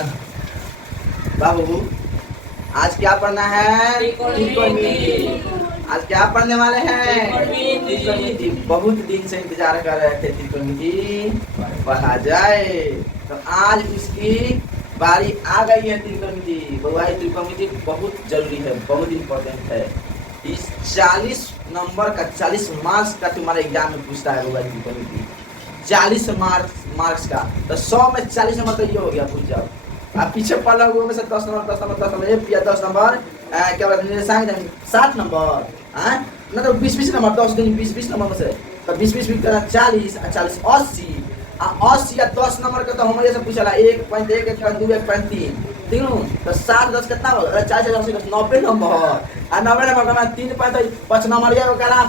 बाबू आज क्या पढ़ना है? त्रिकोणमिति। आज क्या पढ़ने वाले हैं? त्रिकोणमिति। बहुत दिन से इंतजार कर रहे थे त्रिकोणमिति पढ़ा जाए, तो आज उसकी बारी आ गई है। त्रिकोणमिति बउआ, त्रिकोणमिति बहुत जरूरी है, बहुत इम्पोर्टेंट है। इस 40 नंबर का 40 मार्क्स का तुम्हारे एग्जाम में पूछता है बउआ त्रिकोणमिति। 40 मार्क्स का, तो 100 में 40 नंबर तो ये हो गया, पूछ जाओ। आप पीछे पढ़ रहे में से 10 नंबर 10 नंबर 10 नंबर 10 नंबर क्या बोलते हैं 60 नंबर, मतलब 20 नंबर 10 दिन 20 नंबर में से, तो 20 करना 40 40 80 80 या 10 नंबर का तो हम ये सब पूछला 1.1 1.2 1.3 तीनों, तो 7 10 कितना हो 40 80 90 नंबर, और 90 नंबर का 3.5 नंबर या करा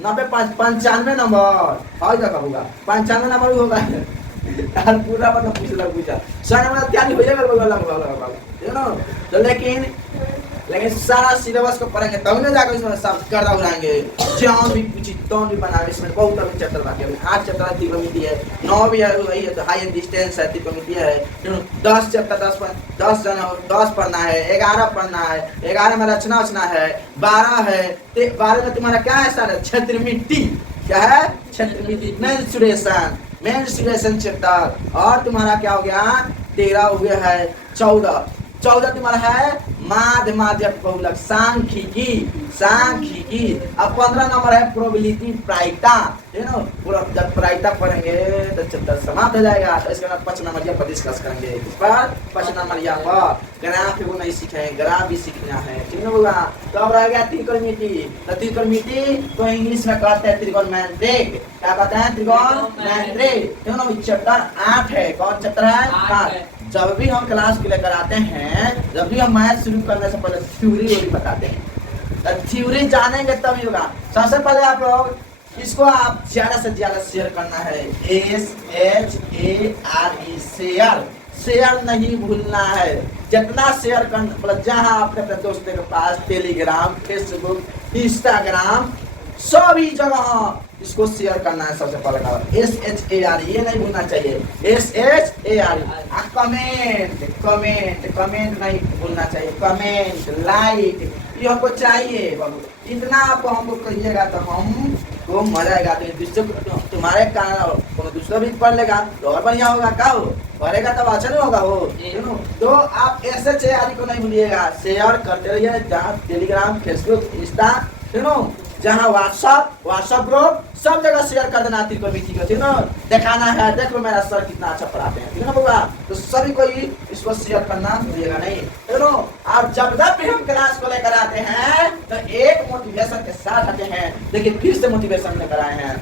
90 95 नंबर हो जाएगा होगा 95 नंबर होगा यार पूरा मतलब पूछा सर मतलब तैयारी हो जाएगा यू नो। तो लेकिन सारा सिलेबस को पढ़ेंगे तब ना जाकर इसमें सब कर उड़ाएंगे, जहाँ भी पूछी तो भी बनाए। इसमें बहुत अभी चैप्टर बाकी है, 8 चैप्टर त्रिकोणमिति है, 9 भी है वही है, तो हाई एंड डिस्टेंस है त्रिकोणमिति है, 10 चैप्टर 10 पढ़ना है, 11 पढ़ना है, 11 में रचना है, 12 है, 12 में तुम्हारा क्या है सर? क्षेत्रमिति। क्या है? क्षेत्रमिति मेंस्ट्रुएशन चैप्टर। और तुम्हारा क्या हो गया? 13 हो गया है। 14 तुम्हारा है माध्यक बहुलक सांख्यिकी। अब 15 नंबर है प्रोबेबिलिटी प्रायिकता, है ना। पूरा जब प्रायिकता पढ़ेंगे तो चैप्टर समाप्त हो जाएगा। तो इसके बाद 5 नंबर पर डिस्कस करेंगे। इस पर 5 नंबर पर ग्राफ वो नहीं सीखे, ग्राफ भी सीखना है, ठीक है होगा। तो अब रह गया त्रिकोणमिति। तो त्रिकोणमिति को इंग्लिश में कहते हैं त्रिकोणमेट्रिक। क्या कहते हैं? त्रिकोणमेट्रिक। चैप्टर 8 है। कौन चैप्टर है? 8। जब भी हम क्लास के लेकर आते हैं, जब भी हम मैथ शुरू करने से पहले थ्योरी बताते हैं, तो थ्योरी जानेंगे तभी होगा। सबसे पहले आप लोग इसको आप ज्यादा से ज्यादा शेयर करना है। SHARE शेयर नहीं भूलना है। जितना शेयर करना मतलब जहाँ अपने दोस्तों के पास टेलीग्राम, फेसबुक, इंस्टाग्राम सभी जगह इसको शेयर करना है। सबसे पहले SHARE ये नहीं भूलना चाहिए। SHARE। कमेंट नहीं भूलना चाहिए। कमेंट लाइक ये हमको चाहिए बाबू। इतना आप हमको कहिएगा तो हमको मजा आएगा। तो तुम्हारे कारण दूसरा भी पढ़ लेगा तो और बढ़िया होगा। क्या हो पढ़ेगा तब अच्छा नहीं होगा हो। तो आप SHARE को नहीं भूलिएगा, शेयर करते रहिए। जहाँ टेलीग्राम, फेसबुक, इंस्टा, जहाँ व्हाट्सएप ग्रुप सब जगह शेयर कर देना त्रिकोणमिति को, ठीक है। दिखाना है, देख लो मेरा सर कितना अच्छा पढ़ाते हैं, ठीक है ना बाबा। तो सभी को इसको शेयर करना भूलिएगा नहीं, ठीक है। और जब भी हम क्लास को लेकर आते हैं तो एक मोटिवेशन के साथ आते हैं। देखिए फिर से मोटिवेशन लेकर आए हैं।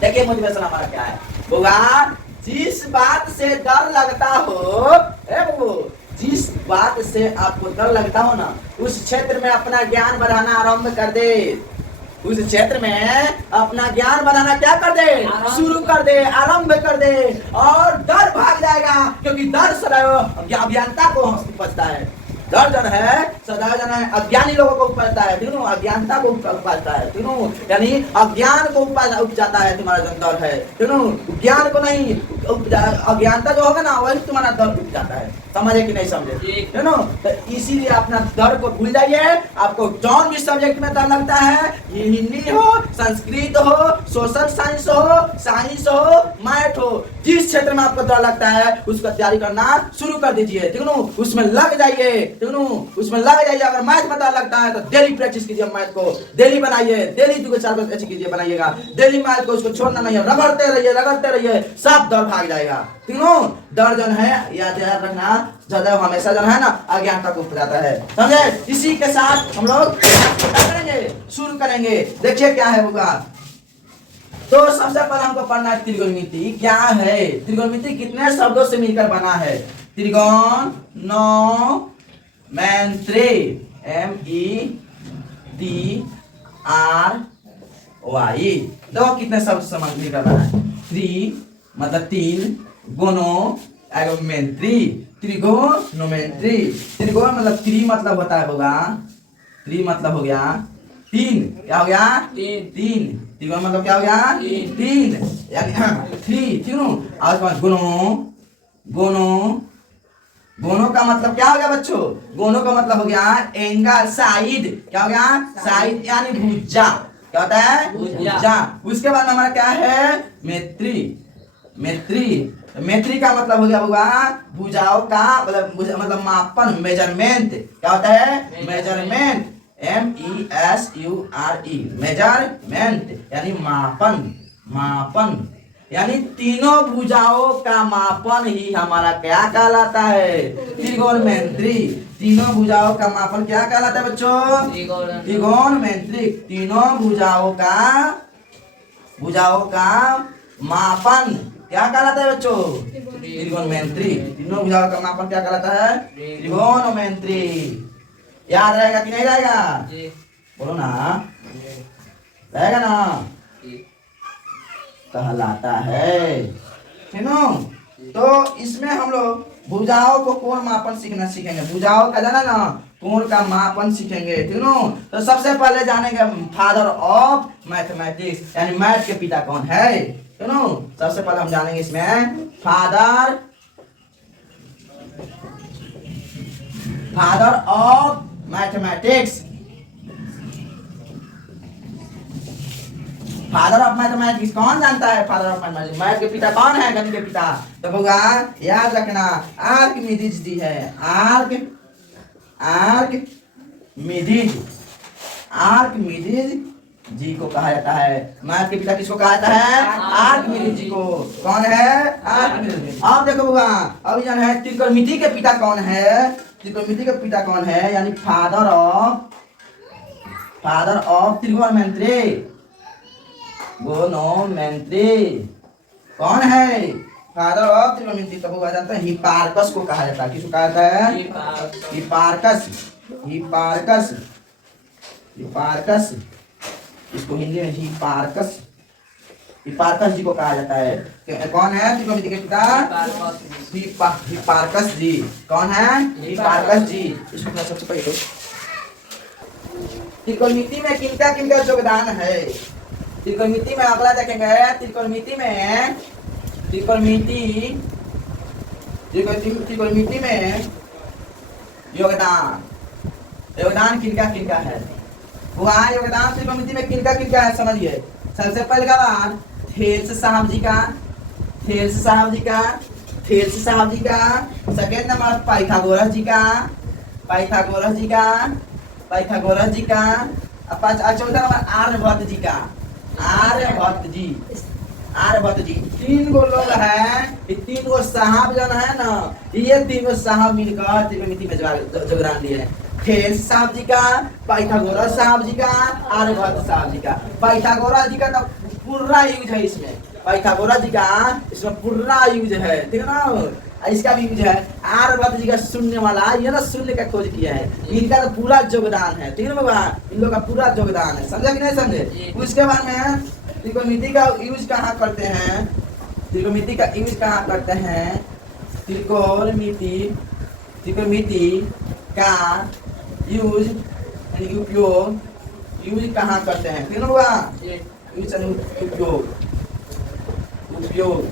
देखिए मोटिवेशन हमारा क्या है बाबा? जिस बात से डर लगता हो, जिस बात से आपको डर लगता हो ना, उस क्षेत्र में अपना ज्ञान बढ़ाना आरंभ कर दे। उस क्षेत्र में अपना ज्ञान बढ़ाना क्या कर दे? शुरू कर दे, आरंभ कर दे, और डर भाग जाएगा। क्योंकि डर सदैव अज्ञानता को उपजता है। डर जन है सदैव जन है अज्ञानी लोगों को उपजता है, तीनों अज्ञानता को उपजता है, तीनों यानी अज्ञान को उपजाता है। तुम्हारा जन डर है, तीनों ज्ञान को नहीं, अज्ञानता जो होगा ना वही तुम्हारा डर उपजाता है। समझे कि नहीं समझे? है ना। तो इसीलिए अपना डर को भूल जाइए। आपको जौन भी सब्जेक्ट में डर लगता है, हिंदी हो, संस्कृत हो, सोशल साइंस हो, मैथ हो, जिस क्षेत्र में आपको डर लगता है उसका तैयारी करना शुरू कर दीजिए, ठीक है। उसमें लग जाइए, ठीक है। उसमें लग जाइए। अगर मैथ में डर लगता है तो डेली प्रैक्टिस कीजिए, मैथ को डेली बनाइए, डेली 2 4 अच्छी कीजिए, बनाइएगा डेली मैथ को। उसको छोड़ना नहीं है, रगड़ते रहिए, सब डर भाग जाएगा, ठीक है। डर जन है याद रखना, ज्यादा हमेशा जन है ना अज्ञानता को उपजाता है, समझे। इसी के साथ हम लोग शुरू करेंगे। देखिए क्या है होगा। तो सबसे पहले हमको पढ़ना है त्रिकोणमिति क्या है। त्रिकोणमिति कितने शब्दों से मिलकर बना है? त्रिकोण मैंत्रे METRY। देखो कितने शब्द से मिलकर बना है। मतलब 3, गोनो एगोमेंट्री, त्रिगोनोमेंट्री। त्रिगोन मतलब 3 मतलब होता है होगा, 3 मतलब हो गया 3। क्या हो गया? 3। त्रिगोन मतलब क्या हो गया? 3 यानी 3, तीनों। और गोनो गोनों का मतलब क्या हो गया बच्चों? गोनों का मतलब हो गया एंगल, साइड। क्या हो गया? साइड यानी भुजा। क्या होता है? भुजा। उसके बाद हमारा क्या है? मेत्री। मेत्री, मेत्री का मतलब हो गया होगा भुजाओं का मतलब मापन, मेजरमेंट। क्या होता है? मेजरमेंट। MESURE, मेजरमेंट यानी मापन। मापन यानी तीनों भुजाओं का मापन ही हमारा क्या कहलाता है? त्रिकोणमिति। तीनों भुजाओं का मापन क्या कहलाता है बच्चों? त्रिकोणमिति। तीनों भुजाओं का मापन क्या कहलाता है बच्चों? त्रिकोणमिति। तीनों भुजाओं का मापन क्या कहलाता है? त्रिकोणमिति। याद रहेगा कि नहीं रहेगा? बोलो ना, रहेगा ना? कहलाता है, ठीक है। तो इसमें हम लोग भुजाओं को कोण मापन सीखेंगे। भुजाओं का जाना ना, कोण का मापन सीखेंगे, ठीक है। तो सबसे पहले जानेंगे फादर ऑफ मैथमेटिक्स, यानी मैथ के पिता कौन है, ठीक है। सबसे पहले हम जानेंगे इसमें father of mathematics. Father of mathematics कौन जानता है? फादर ऑफ मैथमेटिक्स, मैथ के पिता कौन है? गणित के पिता तो होगा, याद रखना, आर्किमिडीज जी है। आर्किमिडीज जी को कहा जाता है। मैथ के पिता किसको कहा जाता है? आर्किमिडीज जी को। कौन है? आर्किमिडीज। अब देखो होगा, अभी जान है त्रिकोणमिति के पिता कौन है? त्रिकोणमिति के पिता कौन है? यानी फादर ऑफ त्रिकोणमिति, गोनोमेट्री कौन है? फादर ऑफ त्रिकोणमिति तो होगा, जानते हैं, हिपार्कस को कहा जाता है। किसको कहा जाता है? हिपार्कस। इसको हिंदी में हिपार्कस जी को कहा जाता है। कौन है त्रिकोणमिति के पिता? हिपार्कस जी। कौन है? हिपार्कस जी। इसको सबसे पहले त्रिकोणमिति में किनका योगदान है? त्रिकोणमिति में अगला देखेंगे। त्रिकोणमिति में योगदान किनका है? वहाँ योगदान त्रिकोणमिति में किनका है समझिए। सबसे पहले का बात थेल्स साहब जी का। सेकेंड नंबर पाइथागोरस जी का। चौथा नंबर आर्यभट्ट जी। तीन गो लोग हैं, तीन गो साहब जन है ना, ये तीनों साहब मिलकर त्रिकोणमिति में योगदान दिए हैं। थेल्स साहब जी का, पाइथागोरस साहब जी का, आर्यभट्ट साहब जी का। पाइथागोरस जी का तो पूरा यूज है इसमें। पाइथागोरस जी का इसमें पूरा यूज है, ठीक है ना। इसका भी यूज है। आर्यभट्ट जी का शून्य वाला, ये ना शून्य का खोज किया है। इनका तो पूरा योगदान है, ठीक है ना बाबा। इन लोग का पूरा योगदान है, समझे कि नहीं समझे? उसके बाद में त्रिकोणमिति का यूज कहाँ करते हैं? त्रिकोणमिति का यूज कहाँ करते हैं? त्रिकोणमिति का यूज कहाँ करते हैं? ठीक है ना बाबा। उपयोग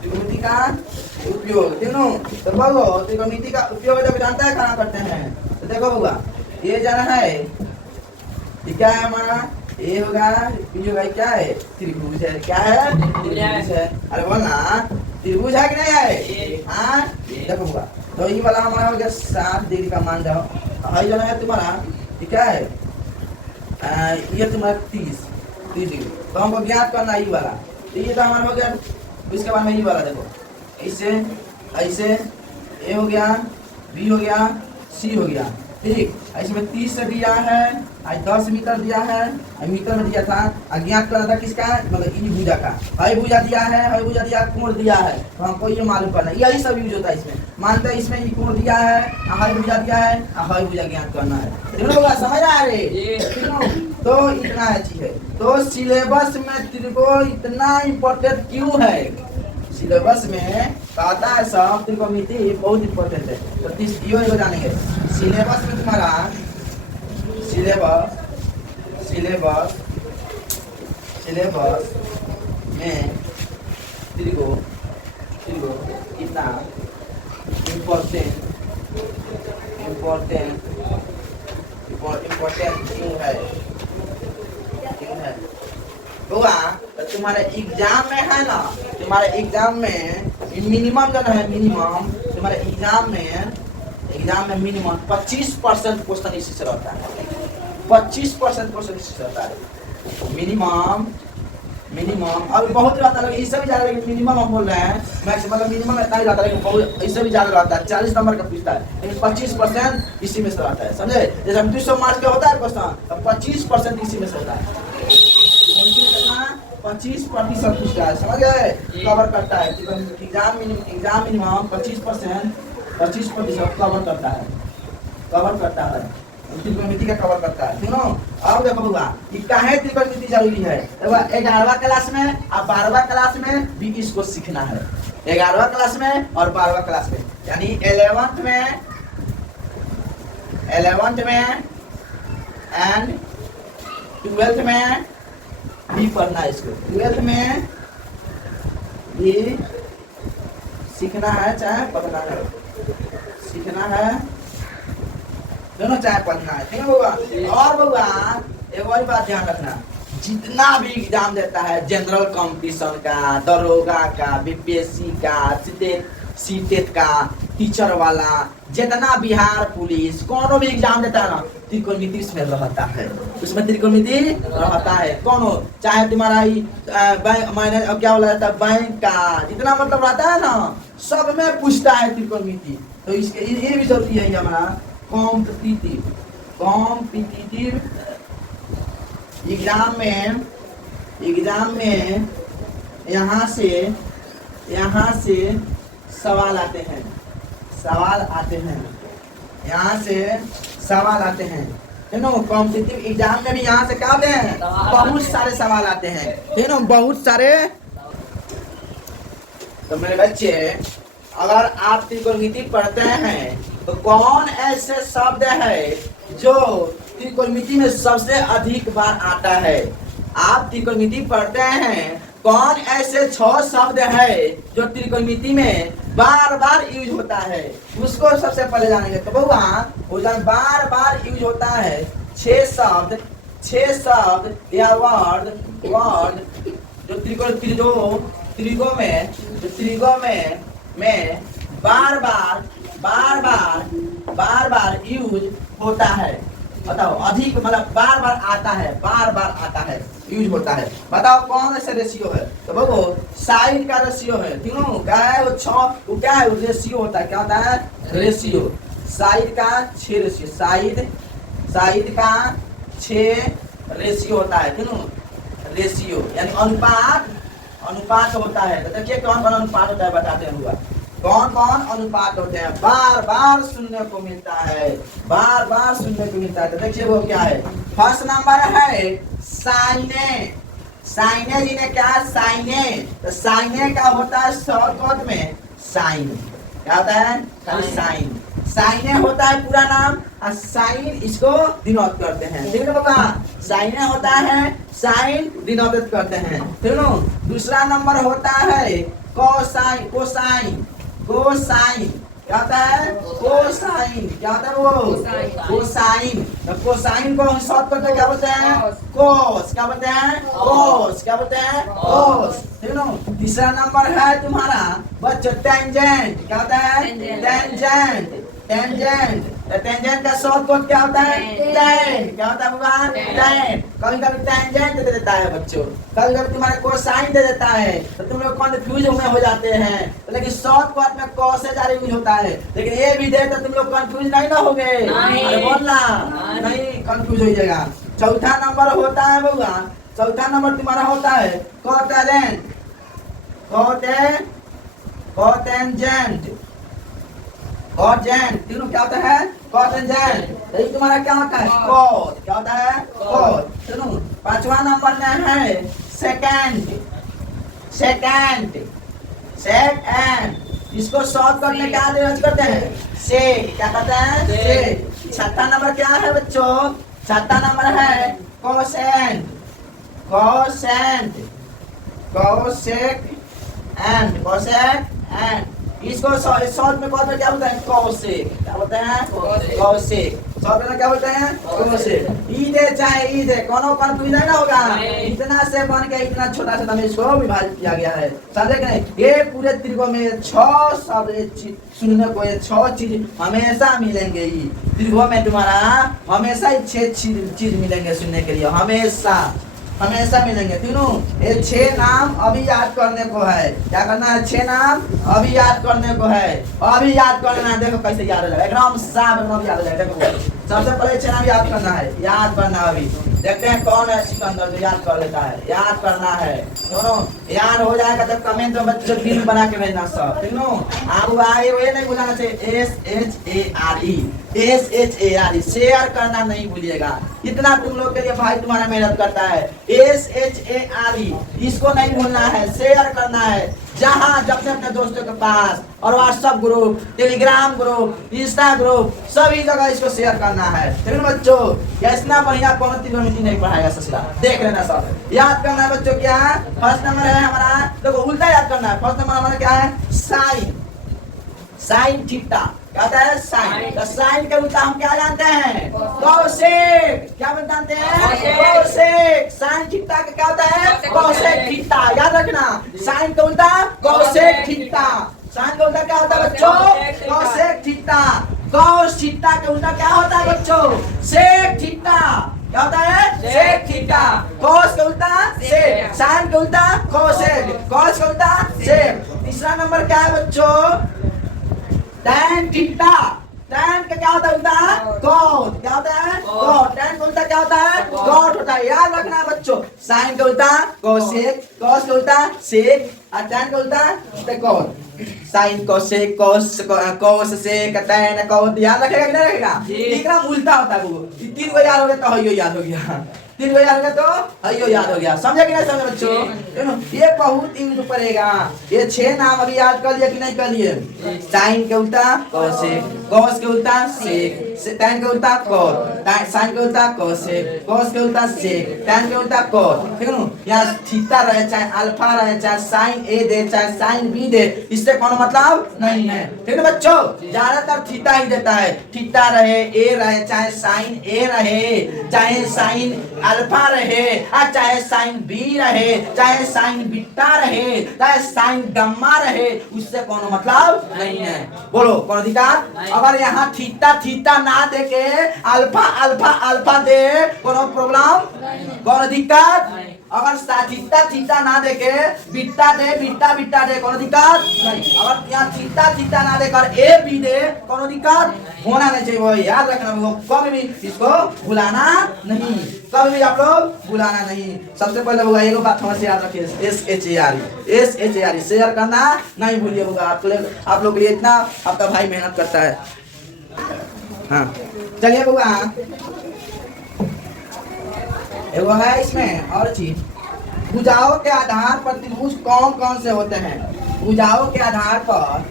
त्रिकोणमिति का उपयोग, तीनों तो बोलो त्रिकोणमिति का उपयोग जब जानता है कहाँ करते हैं। तो देखो होगा, ये जाना है, ये क्या है हमारा? ये होगा, ये होगा क्या है? त्रिभुज है। क्या है? त्रिभुज है। अरे बोलना, त्रिभुज है कि नहीं है? हाँ, देखो होगा, तो ये वाला हमारा हो गया 7 डिग्री का मान जाओ। हाई जाना है तुम्हारा, ये क्या है? ये तुम्हारा 30 डिग्री। तो हमको ज्ञात करना ये वाला। तो ये तो हमारा हो गया। इसके बाद में ये वाला देखो, ऐसे ए हो गया, बी हो गया, सी हो गया, ठीक। इसमें 30 से दिया है, आज 10 मीटर दिया है, मीटर में दिया था। अज्ञात करना था किसका? मतलब ई भुजा का। हई भुजा दिया है, कोण दिया है, तो हमको ये मालूम करना है। यही सब यूज होता है इसमें। मानते हैं इसमें ये कोण दिया है, हई भुजा दिया है, हई भुजा ज्ञात करना है। समझ रहा है? तो इतना अच्छी है। तो सिलेबस में त्रिकोण इतना इम्पोर्टेंट क्यों है? सिलेबस में कहता है सब त्रिकोणमिति बहुत इम्पोर्टेंट है। तो यो जानेंगे। सिलेबस में तुम्हारा सिलेबस में त्रिकोण इतना इम्पोर्टेंट इम्पोर्टेंट इम्पोर्टेंट क्यों है हुआ? तो तुम्हारे एग्जाम में है ना, तुम्हारे एग्जाम में मिनिमम जो है, मिनिमम तुम्हारे एग्जाम में मिनिमम 25% क्वेश्चन इसी से रहता है। 25% क्वेश्चन इसी से रहता है मिनिमम। अब बहुत रहता है, इससे भी ज्यादा, लेकिन मिनिमम हम बोल रहे हैं, मैक्सिमम मिनिमम इतना ही रहता है, लेकिन बहुत इससे भी ज्यादा रहता है। 40 नंबर का पूछता है, लेकिन 25% इसी में से रहता है, समझे? जैसे हम 200 मार्क्स का होता है क्वेश्चन, तो 25% इसी में से होता है। 25% पूछता है, समझ गए? कवर करता है एग्जाम मिनिमम 25% कवर करता है त्रिकोणमिति का कवर करता है। सुनो, अब देखो बउआ, ये काहे त्रिकोणमिति जरूरी है? 11वां क्लास में और 12वां क्लास में भी इसको सीखना है। 11वां क्लास में और 12वां क्लास में, यानी 11th में एंड 12th में भी पढ़ना है इसको। 12th में भी सीखना है, चाहे पढ़ना है, सीखना है, दोनों चाहे पढ़ना है, ठीक है बउआ? और बउआ एक और बात ध्यान रखना, जितना भी एग्जाम देता है, जनरल कंपटीशन का, दरोगा का, बीपीएससी का, सीटेट का, टीचर वाला, जितना बिहार पुलिस कोनो भी एग्जाम देता है ना, त्रिकोणमिति इसमें रहता है, उसमें त्रिकोणमिति रहता है। कोनो चाहे तुम्हारा बैंक मैंने क्या बोला जाता है, बैंक का जितना मतलब रहता है ना, सब में पूछता है त्रिकोणमिति। तो इसके ये भी जरूरी है हमारा कॉम्पिटिटिव एग्जाम में यहाँ से सवाल आते हैं, यहाँ से सवाल आते हैं, है ना? कॉम्पिटिटिव एग्जाम में भी यहाँ से क्या आते हैं? बहुत सारे सवाल आते हैं, है ना? बहुत सारे। तो मेरे बच्चे, अगर आप त्रिकोणमिति पढ़ते हैं तो कौन ऐसे शब्द है जो त्रिकोणमिति में सबसे अधिक बार आता है? आप त्रिकोणमिति पढ़ते हैं, कौन ऐसे 6 शब्द है जो त्रिकोणमिति में बार बार यूज होता है? उसको सबसे पहले जानेंगे। तो बउआ वो बार बार यूज होता है 6 शब्द या वर्ड जो त्रिगो में बार बार यूज होता है। बताओ, अधिक मतलब बार बार आता है, यूज होता है। बताओ कौन सा रेशियो है? तो देखो साइड का रेशियो है, तीनों क्या है? वो 6, वो क्या है? रेशियो होता है, क्या होता है? रेशियो। साइड का 6 रेशियो, साइड का 6 रेशियो होता है, तीनों रेशियो यानी अनुपात होता है। तो देखिए कौन कौन अनुपात होता है, बताते हैं हुआ। कौन कौन अनुपात होते हैं? बार बार सुनने को मिलता है, तो देखिए वो क्या है? फर्स्ट नंबर है साइने जी ने क्या? तो साइने का होता है शॉर्टकट में साइन, क्या होता है? साइने होता है पूरा नाम, और साइन इसको डिनोट करते हैं, ठीक है बाबा? साइने होता है, साइन डिनोट करते हैं, ठीक है? दूसरा नंबर होता है कोसाइन, क्या होता है? कोसाइन, क्या होता है वो? कोसाइन। तो कोसाइन को हम शॉर्ट करते क्या बोलते हैं? कोस, क्या बोलते हैं? कोस, ठीक है? तीसरा नंबर है तुम्हारा बच्चों टेंजेंट, क्या होता है? टेंजेंट का शॉर्ट कट क्या होता है? टेन, क्या होता है बाबा? टेन। कभी कभी टेंजेंट दे देता है बच्चों, कभी कभी तुम्हारे कोसाइन दे देता है, तो तुम लोग कंफ्यूज हो जाते हैं। तो लेकिन शॉर्ट कट में कॉस से ज्यादा यूज होता है, लेकिन ये भी दे तो तुम लोग कंफ्यूज नहीं ना होगे? अरे बोलना नहीं, कंफ्यूज हो जाएगा। चौथा नंबर होता है बउआ, चौथा नंबर तुम्हारा होता है कॉटेंजेंट, तीनों क्या होता है? कॉटेंजेंट। यही तुम्हारा क्या होता है? कॉट, क्या होता है? कॉट। सुनो, पांचवा नंबर में है सेकंड, इसको शॉर्ट करने क्या यूज करते हैं? सेक, क्या कहते हैं? सेक। छठा नंबर क्या है बच्चों? छठा नंबर है कोसेंट, इसको शॉर्ट में कौन क्या बोलते हैं? कौशिक। क्या बोलते हैं? कौशिक। शॉर्ट में क्या बोलते हैं? कौशिक। ईद है चाहे ईद है, कोनो कंफ्यूजन ना होगा। इतना से बन के इतना छोटा सा में इसको विभाजित किया गया है, समझे कि नहीं? ये पूरे त्रिभुज में 6 शब्द सुनने को, ये 6 चीज हमेशा मिलेंगे। त्रिभुज में तुम्हारा हमेशा 6 चीज मिलेंगे सुनने के लिए, हमेशा हमेशा मिलेंगे तीनों। ये 6 नाम अभी याद करने को है। क्या करना है? 6 नाम अभी याद करने को है। अभी याद करना है, देखो कैसे याद हो जाएगा, एकदम साफ एकदम याद हो जाएगा। देखो सबसे पहले 6 नाम याद करना है, याद करना अभी। देखते हैं कौन है सिकंदर जो याद कर लेता है। याद करना है दोनों, याद हो जाएगा तो कमेंट में बच्चों फिल्म बना के भेजना सब तीनों। आप आगे वो नहीं भूलना चाहिए, SHARE शेयर करना नहीं भूलिएगा। इतना तुम लोग के लिए भाई तुम्हारा मेहनत करता है। SHARE इसको नहीं भूलना है, शेयर करना है जहाँ जब से अपने दोस्तों के पास, और WhatsApp group, Telegram group, Insta group, सभी जगह इसको शेयर करना है। ठीक बच्चों, इतना बढ़िया कौन त्रिकोणमिति नहीं पढ़ाएगा ससुरा, देख लेना सब। याद करना है बच्चों, क्या है? फर्स्ट नंबर है हमारा, देखो उल्टा याद करना है। फर्स्ट नंबर हमारा क्या है? साइन। साइन थीटा क्या होता है? साइन। तो साइन के उल्टा हम क्या जानते हैं? कोसेक। क्या जानते हैं? कोसेक। साइन थीटा का क्या होता है? Cosec theta. याद रखना, साइन का उल्टा कोसेक थीटा। साइन का उल्टा क्या होता है बच्चों? Cosec theta. कोस थीटा के उल्टा क्या होता है बच्चों? Sec theta. क्या होता है? Sec theta. कोस के उल्टा सेक, साइन के उल्टा कोसेक, कोस के उल्टा सेक। तीसरा नंबर क्या है बच्चों? Tan theta. टैन का क्या होता है उल्टा? कॉट। क्या होता है? कॉट। टैन का उल्टा क्या होता है? कॉट होता है। याद रखना है बच्चों, साइन का उल्टा कोसेक, कॉस का उल्टा सेक, और टैन का उल्टा cot. Sine cosec, cos sec, tan cot. याद रखेगा कि नहीं रखेगा? एकदम उल्टा होता है वो। 3 को याद हो गया तो हइयो याद हो गया, 3 को याद हो गया तो हइयो याद हो गया। समझे कि नहीं समझे बच्चों? ये बहुत यूज पड़ेगा। ये 6 नाम अभी याद कर लिया कि नहीं कर लिए? साइन के उल्टा कोसेक, कॉस के उल्टा सेक, टैन के उल्टा कॉट, साइन के उल्टा कोसेक, कॉस के उल्टा सेक, टैन के उल्टा कॉट। ठीक है ना? यहाँ थीटा रहे चाहे अल्फा रहे, चाहे साइन ए दे चाहे साइन बी दे, इससे कोनो मतलब नहीं है। ठीक है बच्चों? ज्यादातर थीटा ही देता है। थीटा रहे, ए रहे, चाहे साइन ए रहे, चाहे साइन अल्फा रहे, और चाहे साइन बी रहे, चाहे साइन बीटा रहे, चाहे साइन गम्मा रहे, उससे कोनो मतलब नहीं है। बोलो कौन अधिकार? अगर यहाँ थीटा थीटा ना दे के अल्फा अल्फा अल्फा दे, कोनो प्रॉब्लम? कौन दिक्कत? अगर थीटा थीटा ना दे के बीटा दे, बीटा बीटा दे, कोनो दिक्कत नहीं। अगर यहाँ थीटा थीटा ना देकर ए बी दे, कोनो दिक्कत होना नहीं चाहिए। वो याद रखना, वो कभी भी इसको भुलाना नहीं, कभी भी आप लोग भुलाना नहीं। सबसे पहले होगा एक बात हमें याद रखिए, SHARE शेयर करना नहीं भूलिए होगा। आप लोग के लिए इतना आपका भाई मेहनत करता है। हाँ चलिए बुआ, एगो है इसमें और चीज। भुजाओं के आधार पर त्रिभुज कौन कौन से होते हैं? भुजाओं के आधार पर,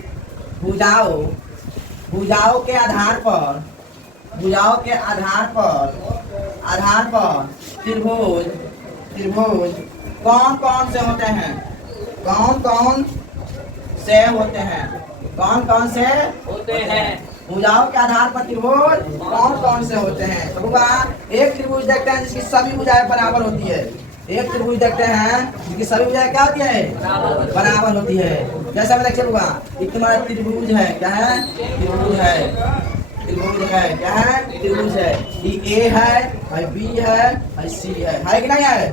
भुजाओं के आधार पर, भुजाओं के आधार पर त्रिभुज कौन कौन से होते हैं? कौन कौन से होते हैं? कौन कौन से होते हैं? भुजाओं के आधार पर त्रिभुज कौन कौन से होते हैं? तो एक त्रिभुज देखते हैं जिसकी सभी भुजाएं बराबर होती है। एक त्रिभुज देखते हैं जिसकी सभी भुजाएं क्या होती है? बराबर होती है। जैसा मैं देखिए ये तुम्हारा त्रिभुज है, क्या है? त्रिभुज है, त्रिभुज है, क्या है? त्रिभुज है। ये ए है, बी है, सी है कि नहीं है?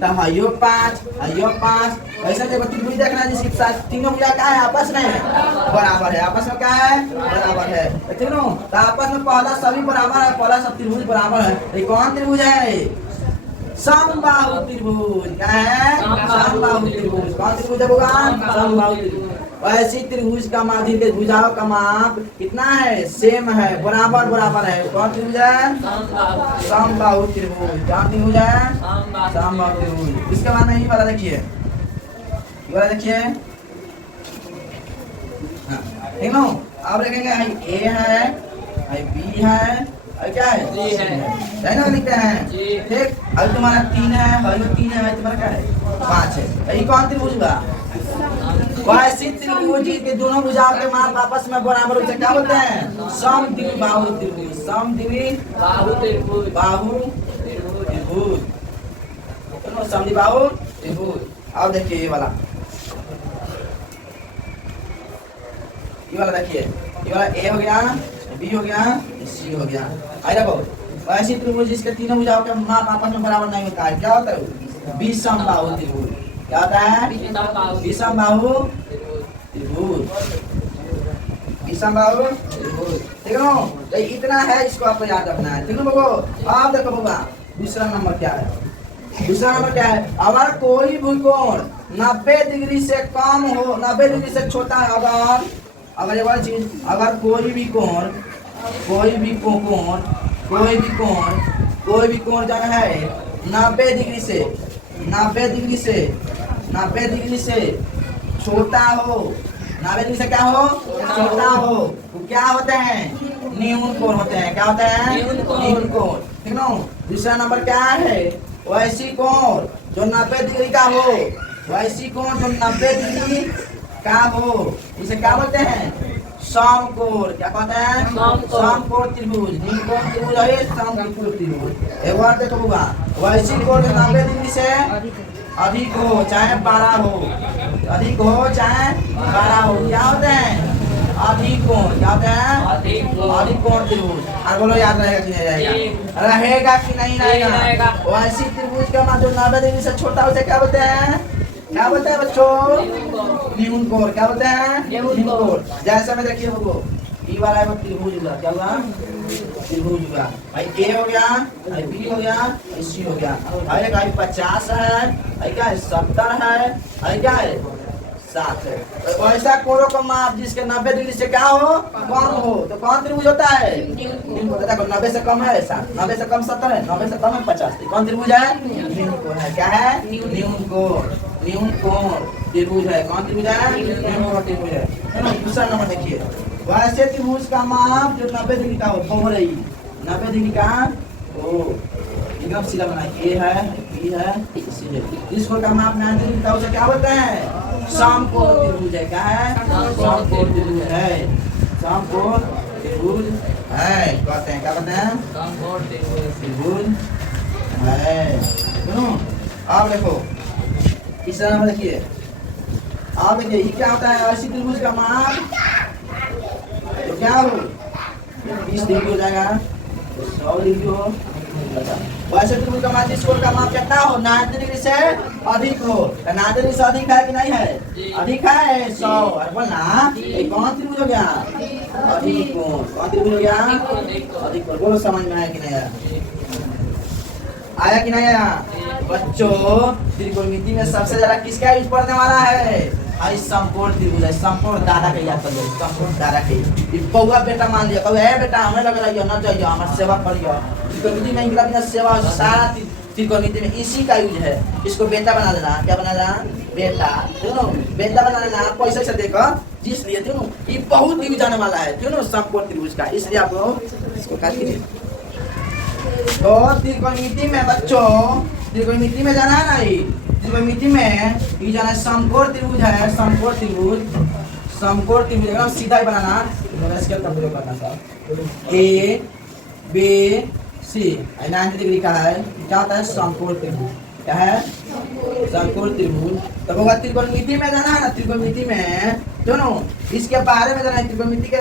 तो हयो 5 ऐसा देखो त्रिभुज देखना जिसके साथ तीनों भुजा क्या है? आपस में बराबर है। आपस में क्या है? बराबर है। तीनों तो आपस में पहला सभी बराबर है, पहला सब त्रिभुज बराबर है। ये कौन त्रिभुज है? समबाहु त्रिभुज। क्या है? समबाहु त्रिभुज। कौन त्रिभुज है भगवान? समबाहु त्रिभुज। ऐसी त्रिभुज का माध्य के भुजाओं का माप कितना है? सेम है, बराबर बराबर है। कौन त्रिभुज है? समबाहु त्रिभुज। क्या त्रिभुज है? समबाहु त्रिभुज। इसके बाद नहीं पता, देखिए देखिए ठीक है। अब देखेंगे ए है, बी है, क्या है? है ना? लिखते हैं ठीक। अभी तुम्हारा 3 है, 3 है, तुम्हारा क्या है? 5 है। ये कौन त्रिभुज हुआ? वैसी त्रिभुज के दोनों भुजाओं के माप आपस में बराबर होते क्या बोलते हैं? समद्विबाहु त्रिभुज। समद्विबाहु त्रिभुज। बाहु त्रिभुज। समद्विबाहु त्रिभुज। अब देखिए ये वाला देखिए, ये वाला ए हो गया, बी हो गया, सी हो गया। आई देखो वैसी त्रिभुज जिसके तीनों भुजाओं के माप आपस में बराबर नहीं होता है, क्या होता है? विषमबाहु त्रिभुज। क्या होता है? विषमबाहु त्रिभुज। विषमबाहु त्रिभुज, ठीक है ना? तो इतना है, इसको आपको याद रखना है, ठीक है बाबू? आप देखो बाबा दूसरा नंबर क्या है? दूसरा नंबर क्या है? अगर कोई भी कोण 90 डिग्री से कम हो, 90 डिग्री से छोटा है, अगर एक चीज, अगर कोई भी कोण जाना है 90 डिग्री से छोटा हो, 90 डिग्री से क्या हो? छोटा हो, तो क्या होते हैं? न्यून कोण होते हैं। क्या होते हैं? न्यून कोण, ठीक ना? दूसरा नंबर क्या है? वैसी कोण जो 90 डिग्री का हो, वैसी कोण जो 90 डिग्री का हो, इसे क्या बोलते हैं? समकोण। क्या कहते हैं? समकोण त्रिभुज। नीलकोण त्रिभुज है समकोण त्रिभुज। एक बार देखो बाबा, वैसी कोण जो 90 डिग्री से अधिक हो चाहे 12 हो, अधिक हो चाहे 12 हो, क्या होते हैं? अधिक कोण। क्या होते हैं? अधिक कोण त्रिभुज। और बोलो याद रहेगा कि नहीं रहेगा? रहेगा कि नहीं रहेगा? वैसी त्रिभुज का मान जो 90 डिग्री से छोटा हो, उसे क्या बोलते हैं? क्या बोलते हैं बच्चों? न्यून कोण। क्या बोलते हैं? न्यून कोण। जैसे में देखिए वो ई वाला है, वो त्रिभुज हुआ। क्या हुआ? त्रिभुज हुआ। भाई ए हो गया, भाई बी हो गया, सी हो गया। भाई भाई 50 है, भाई क्या है? 70 है, भाई क्या है? 7 है। तो ऐसा कोणों का माप जिसके 90 डिग्री से क्या हो? कम हो, तो कौन त्रिभुज होता है? न्यून कोण। देखो 90 से कम है 7, 90 से कम 70 है, 90 से कम है 50, कौन त्रिभुज है? न्यून कोण है। क्या है? न्यून कोण। न्यून कोण त्रिभुज है। कौन त्रिभुज है? न्यून कोण त्रिभुज है। दूसरा नंबर देखिए, वैसे त्रिभुज का माप जो 90 डिग्री का हो रही 90 डिग्री का हो, एकदम सीधा बना, ए है, बी है, सी है। इसको का माप 90 डिग्री का, उसे क्या बोलते हैं? समकोण त्रिभुज है। क्या है? समकोण त्रिभुज है। समकोण त्रिभुज है कहते हैं। क्या कहते हैं? समकोण त्रिभुज है। सुनो आप देखो तीसरा नंबर देखिए, आप देखिए ये क्या होता है? ऐसी त्रिभुज का माप तो क्या हो? 20 डिग्री हो जाएगा, 100 डिग्री हो। वैसे त्रिभुज का माप जिस कोण का माप कितना हो? 90 डिग्री से अधिक हो। 90 डिग्री से अधिक है कि नहीं है? अधिक है 100। और बोलना ये कौन त्रिभुज हो गया? अधिक कोण। कौन त्रिभुज हो गया? अधिक कोण। बोलो समझ में आया कि नहीं आया? आया कि नहीं आया? बच्चों त्रिकोणमिति में सबसे ज्यादा किसका यूज पड़ने वाला है? भाई समकोण त्रिभुज है। समकोण दादा के याद कर लो, समकोण दादा के। ये पौवा बेटा मान लिया, कहो ए बेटा हमें लग रहा है ना, जाइए हमारी सेवा करियो। त्रिकोणमिति में इनका बिना सेवा सारा त्रिकोणमिति में इसी का यूज है। इसको बेटा बना देना। क्या बना देना? बेटा। दोनों बेटा बना देना। पैसे से देखो जिस लिए दोनों ये बहुत यूज आने वाला है, दोनों समकोण त्रिभुज का, इसलिए आप लोग इसको काट कीजिए। तो त्रिकोणमिति में बच्चों, त्रिकोणमिति में जाना है ना, ये त्रिकोणमिति में ये जाना है समकोण त्रिभुज है। समकोण त्रिभुज, समकोण त्रिभुज एकदम सीधा ही बनाना, इसके तब प्रयोग करना था। ए बी सी 90 डिग्री का है, क्या होता है? समकोण त्रिभुज। क्या है? समकोण त्रिभुज। तो होगा त्रिकोणमिति में जाना है ना, त्रिकोणमिति में दोनों इसके बारे में जाना है। त्रिकोणमिति के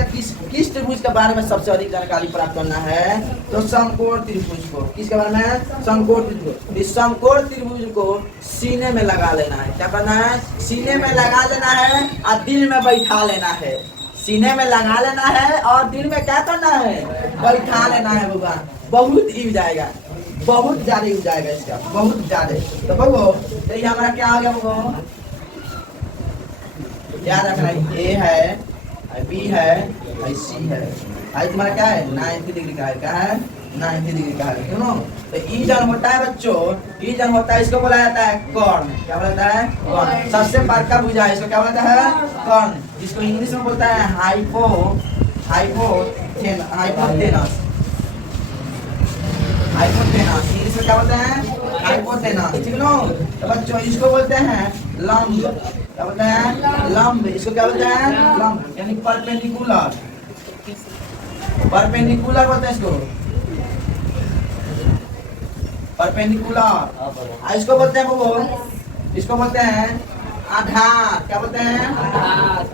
किस त्रिभुज के बारे में सबसे अधिक जानकारी प्राप्त करना है? तो समकोण त्रिभुज को। किसके बारे में? समकोण त्रिभुज। इस समकोण त्रिभुज को सीने में लगा लेना है। क्या करना है? सीने में लगा लेना है और दिल में बैठा लेना है। सीने में लगा लेना है और दिल में क्या करना है? बैठा लेना है बाबा। बहुत ही जाएगा, बहुत ज्यादा हो जाएगा इसका, बहुत ज्यादा। तो बगो तो ये हमारा क्या हो गया बगो? याद रखना ए है, बी है, सी है। आई तुम्हारा क्या है? 90 डिग्री का है। क्या है? 90 डिग्री का है। सुनो तो ई जन होता है बच्चों, ई जन होता है, इसको बोला जाता है कर्ण। क्या बोला जाता है? कर्ण। सबसे बड़का भुजा है, इसको क्या बोला जाता है? कर्ण। जिसको इंग्लिश में बोलता है हाइपोथेनस। हाइपोथेनस इंग्लिश में क्या बोलते हैं? हाइपोथेनस। ठीक है। तो बच्चों इसको बोलते हैं लंब। क्या बोलते हैं? लंब। इसको क्या बोलते हैं? लंब, यानी परपेंडिकुलर। परपेंडिकुलर बोलते हैं इसको, परपेंडिकुलर। इसको बोलते हैं वो, इसको बोलते हैं आधार। क्या बोलते हैं?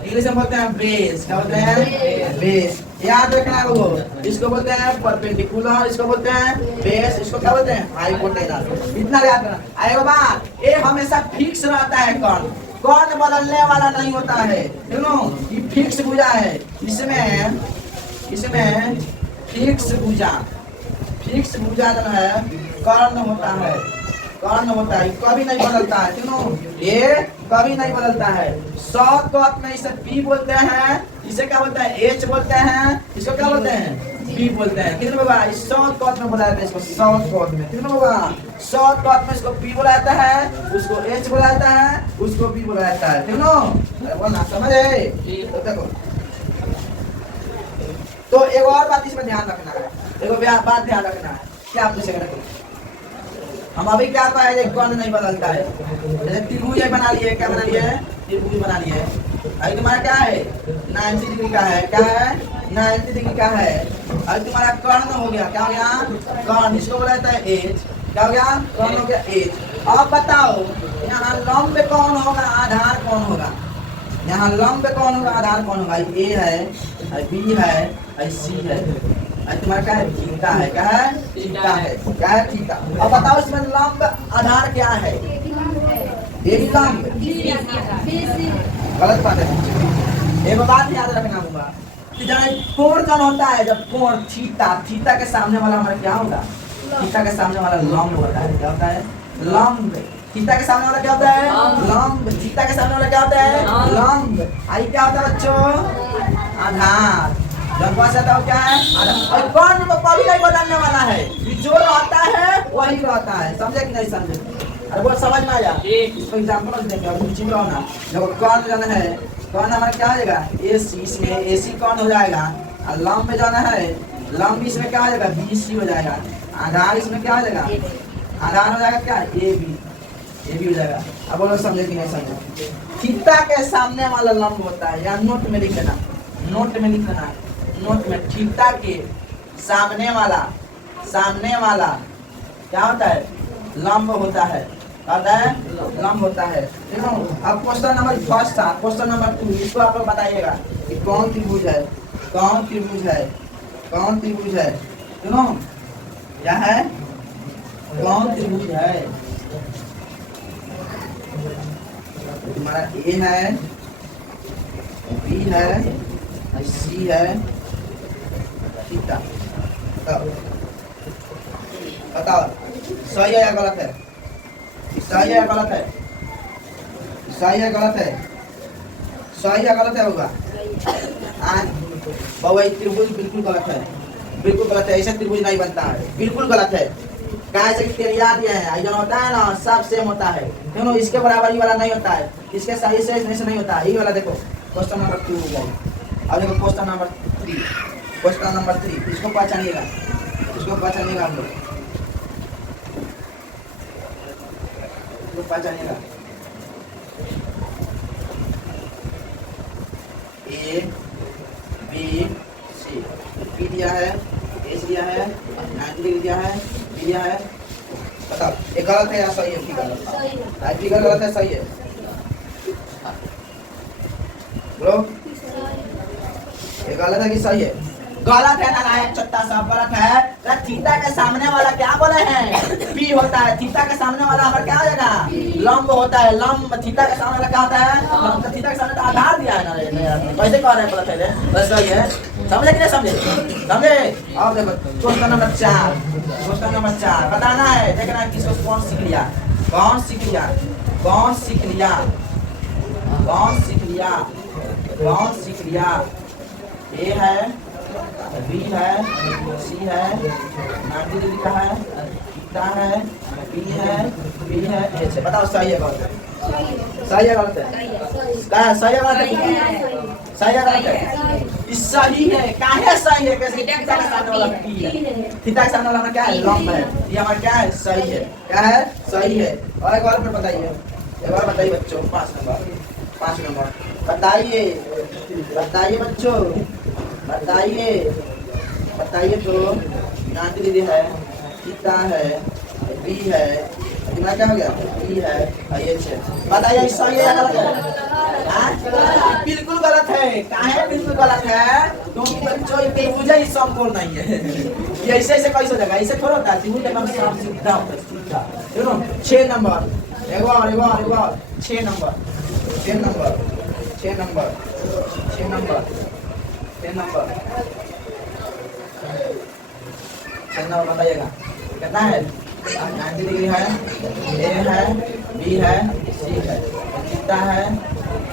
इंग्लिश में बोलते हैं बेस। क्या बोलते हैं? बेस। याद रखना है वो, इसको बोलते हैं परपेंडिकुलर, इसको बोलते हैं बेस, इसको क्या बोलते हैं? हाइपोटेनस। इतना याद रखना। आएगा बात, ये हमेशा फिक्स रहता है कर्ण, कर्ण बदलने वाला नहीं होता है। ये फिक्स भुजा है, इसमें फिक्स भुजा, फिक्स भुजा जो है कर्ण होता है, कर्ण होता है, कभी नहीं बदलता है। क्यों? ये कभी नहीं बदलता है। शॉर्ट कट में इसे पी बोलते हैं, इसे क्या बोलते हैं? एच बोलते हैं, इसको क्या बोलते हैं? पी बोलते हैं। कितने बाबा इस शॉर्ट कट में बोला जाता है इसको? शॉर्ट कट में। कितने बाबा शॉर्ट कट में इसको पी बोला जाता है, उसको एच बोला जाता है, उसको पी बोला जाता है। ठीक है? अरे बोलना समझे? तो देखो, तो एक और बात इसमें ध्यान रखना है, देखो बात ध्यान रखना है। क्या आप पूछेंगे? हम अभी क्या पाए, कर्ण नहीं बदलता है। जैसे त्रिभुज बना लिए, क्या बना लिए? त्रिभुज बना लिए। अभी तुम्हारा क्या है? 90 डिग्री का है। क्या है? 90 डिग्री का है। अभी तुम्हारा कर्ण हो गया, क्या हो गया? कर्ण। इसको बोला जाता है एज। क्या हो गया? कर्ण हो गया एज। अब बताओ यहाँ लंब कौन होगा, आधार कौन होगा? यहाँ लंब कौन होगा, आधार कौन होगा? ए है, बी है, सी है। तुम्हारा क्या है? थीटा है। क्या है? थीटा है। क्या है? थीटा। अब बताओ इसमें लंब आधार क्या है? ये भी लंब। गलत बात है। एक बात याद रखना होगा कि जब कोण कौन होता है, जब कोण थीटा, थीटा के सामने वाला हमारा क्या होगा? थीटा के सामने वाला लंब होता है। क्या होता है? लंब। थीटा के सामने वाला क्या होता है? लंब। थीटा के सामने वाला क्या होता है? लंब। आई क्या होता है बच्चों? आधार। जब आता है क्या है? और कौन कभी नहीं बदलने वाला है, जो रहता है वही रहता है। समझे कि नहीं समझे? अरे वो समझ में आया? इसको एग्जांपल देंगे, रुचि में ना। जब कौन जाना है, कौन हमारा क्या हो जाएगा? एसी। इसमें एसी कौन हो जाएगा? और लंब में जाना है, लंब इसमें क्या हो जाएगा? बीसी हो जाएगा। आधार इसमें क्या हो जाएगा? आधार हो जाएगा क्या? ए बी हो जाएगा। अब बोलो समझे कि नहीं समझे? थीटा के सामने वाला लंब होता है, या नोट में लिख देना, नोट में लिख देना, नोट में थीटा के सामने वाला क्या होता है? लंब होता है। आता है? लंब होता है। ठीक है? अब क्वेश्चन नंबर फर्स्ट था, क्वेश्चन नंबर 2 इसको आप लोग बताइएगा कि कौन त्रिभुज है, कौन त्रिभुज है, कौन त्रिभुज है? सुनो क्या है? कौन त्रिभुज है? तुम्हारा ए है, बी है, सी है, थीटा। बताओ सही है या गलत है? सही है या गलत है? सही है गलत है? सही या गलत है होगा? बाबा त्रिभुज बिल्कुल गलत है, बिल्कुल गलत है। ऐसा त्रिभुज नहीं बनता है, बिल्कुल गलत है। कहा से क्रिया दिया है, जो होता है ना सब सेम होता है। क्यों? इसके बराबर वाला नहीं होता है, इसके सही से नहीं होता है। ये वाला देखो क्वेश्चन नंबर 2 हो गया। अब देखो क्वेश्चन नंबर 3, क्वेश्चन नंबर 3 इसको पहचानिएगा, इसको पहचानिएगा हम लोग, इसको पहचानिएगा। ए बी सी, बी दिया है, एस दिया है, 90 डिग्री दिया है, बी दिया है। बताओ ये गलत है या सही है? फिगर गलत है, सही है? बोलो ये गलत है कि सही है? गलत है ना नायक चट्टा साहब, गलत है। तो थीटा के सामने वाला क्या बोले हैं? पी होता है। थीटा के सामने वाला हमारा क्या हो जाएगा? लंब होता है। लंब। थीटा के सामने वाला क्या होता है? लंब। थीटा के सामने तो आधार दिया है ना, कैसे कह रहे हैं? गलत है, बस सही है। समझे कि नहीं समझे? समझे? अब देखो क्वेश्चन नंबर 4, क्वेश्चन नंबर 4 बताना है, देखना है किसको कौन सीख लिया, कौन सीख लिया, कौन सीख लिया, कौन सीख लिया, कौन सीख लिया। ए है, बी है, सी है, 90 डिग्री का है, थीटा है, बी है, एच है। बताओ सही है गलत है? सही है गलत है? सही है गलत है? सही है गलत है? सही है। काहे सही है? कैसे? थीटा के सामने वाला पी है, थीटा के सामने वाला क्या है? लंब है। ये हमारा क्या है? सही है। क्या है? सही है। और एक बार फिर बताइए, एक बार बताइए बच्चों, 5 नंबर 5 नंबर। बताइए बताइए बच्चों, बताइए बताइए तो। शांति दीदी है, गीता है, बी है, तुम्हारा क्या हो गया? बी है और ये छे। बताइए सही है या गलत है? हाँ? बिल्कुल गलत है। काहे बिल्कुल गलत है? क्योंकि बच्चों ये मुझे ही संपूर्ण नहीं है। ये ऐसे ऐसे कैसे हो जाएगा? ऐसे थोड़ा होता है। त्रिभुज एकदम साफ सीधा होता है, सीधा। देखो 6 नंबर। एक बार 6 number 6 number 6 number 6 number 6 number 6 number बताइएगा कितना है? 90 डिग्री है, ए है, बी है, सी है, कितना है,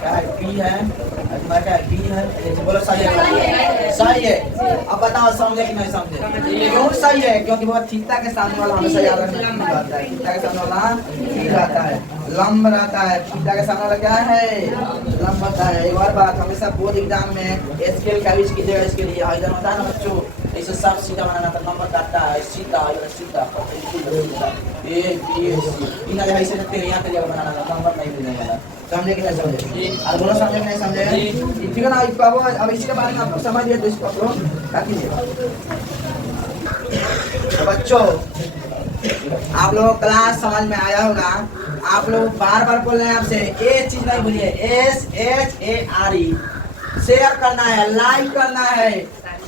क्या है, बी है, तुम्हारा क्या है, बी है। बोलो सही है? सही है। अब बताओ समझे कि नहीं समझे? क्यों सही है? क्योंकि वो थीटा के सामने वाला हमेशा याद रखना रहता है। थीटा के सामने वाला ठीक रहता है, लंब रहता है। थीटा के सामने वाला क्या है? लंब होता है। एक और बात, हमेशा बोर्ड एग्जाम में स्केल का यूज कीजिएगा। इसके लिए इधर होता है ना बच्चों, ऐसे सब सीधा बनाना था, नंबर काटता है सीधा सीधा ए बी सी इन ऐसे रखते हैं। यहाँ पे जगह बनाना था, नंबर नहीं मिलने वाला। समझे कि नहीं समझे? और बोलो समझे कि नहीं समझे? ठीक है ना? अब इसके बारे में आपको समझ लिया तो इसको आप लोग क्या कीजिए। तो बच्चों आप लोगों को क्लास समझ में आया होगा। आप लोग बार बार बोल रहे हैं आपसे, एक चीज नहीं भूलिए, SHARE शेयर करना है, लाइक करना है,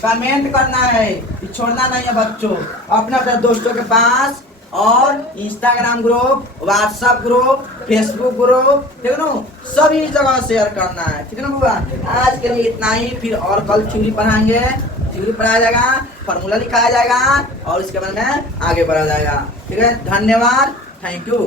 कमेंट करना है, छोड़ना नहीं है बच्चों। अपने अपने दोस्तों के पास और Instagram group, WhatsApp group, Facebook group, ठीक है ना, सभी जगह शेयर करना है। ठीक है ना बुआ? आज के लिए इतना ही। फिर और कल थ्योरी पढ़ाएंगे, थ्योरी पढ़ाया जाएगा, फॉर्मूला लिखाया जाएगा और इसके बाद में आगे बढ़ा जाएगा। ठीक है, धन्यवाद, थैंक यू।